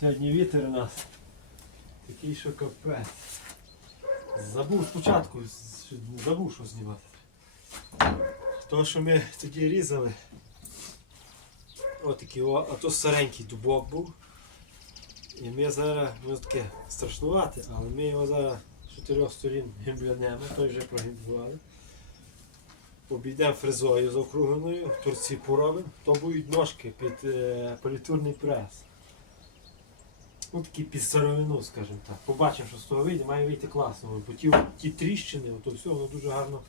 Сьогодні вітер у нас такий, що капець. Забув спочатку, забув що знімати. То, що ми тоді різали, отакий, а то старенький дубок був. І ми зараз, ну таке страшнувати, але ми його зараз з чотирьох сторін гімблянемо, той вже прогімблювали. Обійдемо фрезою заокругленою, торці поробимо, то будуть ножки під е, політурний прес. Ну такий під сировину, скажімо так. Побачимо, що з того вийде, має вийти класно. Бо ті, ті тріщини, то все, воно дуже гарно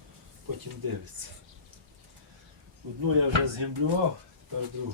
потім дивиться. Одну я вже згімблював, тепер другу.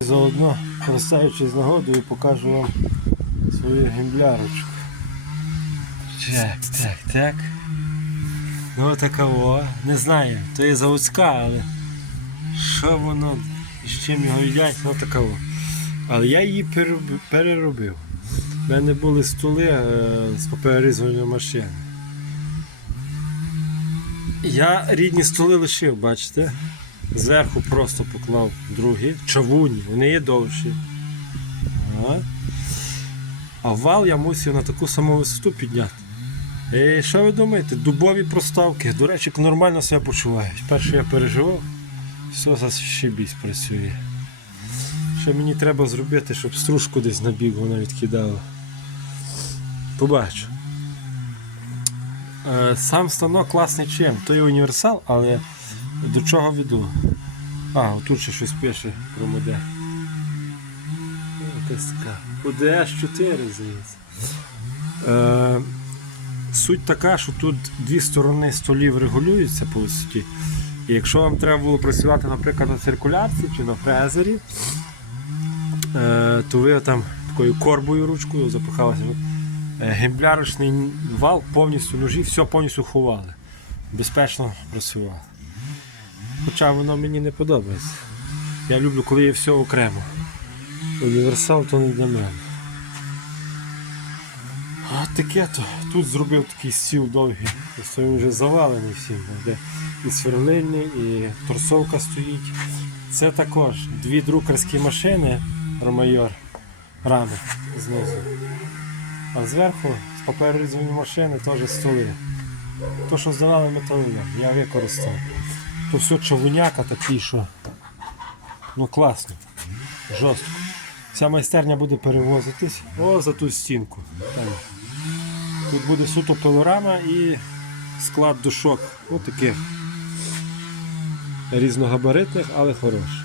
Заодно, користуючись нагодою, покажу вам свою гімблярочку. Так, так, так. Ну такого. Не знаю, то є заводська, але що воно, з чим його їдять, ну такого. Але я її переробив. У мене були столи е, з паперорізувальної машини. Я рідні столи лишив, бачите? Зверху просто поклав другі, чавунні, вони є довші. А, а вал я мусив на таку саму висоту підняти. І що ви думаєте? Дубові проставки. До речі, нормально себе почувають. Перше я переживав, все зашибісь працює. Ще мені треба зробити, щоб стружку десь на бік вона відкидала. Побачу. Е, Сам станок класний чим. То є універсал, але до чого веду? А, тут ще щось пише про модель. Така. УДС 4, здається. Е, суть така, що тут дві сторони столів регулюються по висоті. І якщо вам треба було працювати, наприклад, на циркуляції чи на фрезері, е, то ви там такою корбою ручкою запихалися. Е, Гемблярочний вал повністю ножі, все повністю ховали. Безпечно працювали. Хоча воно мені не подобається. Я люблю, коли є все окремо. Універсал то не для мене. А таке то. Тут зробив такий стіл довгий. Він вже завалений всім. Де і сверлильний, і торсовка стоїть. Це також дві друкарські машини Ромайор рами знизу. А зверху з паперорізані машини теж столи. То, що здавали металолом, я використав. То все човуняка такий, що ну класно, жорстко. Вся майстерня буде перевозитись о за ту стінку. Там. Тут буде суто пилорама і склад душок. Ось таких різногабаритних, але хороших.